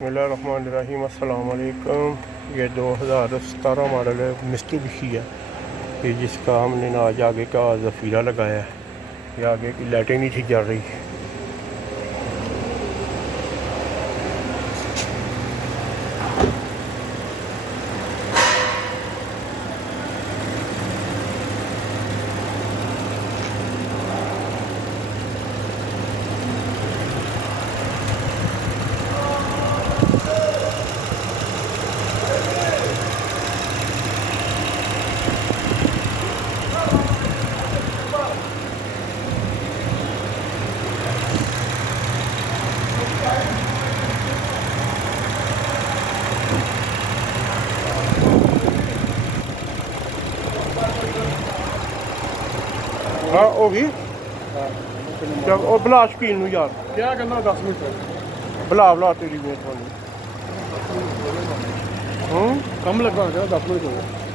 बिस्मिल्लाहिर्रहमानिर्रहीम अस्सलाम वालेकुम। ये 2017 मॉडल मित्सुबिशी है कि जिसका हमने ना आज आगे का ज़फ़ीरा लगाया है। ये आगे की लाइटें नहीं थी जल रही। हाँ होगी जब और बुला शकील नूं यार क्या करना 10 मिनट बुला तेरी मेहरबानी। कम लगा 10 मिनट हो गए।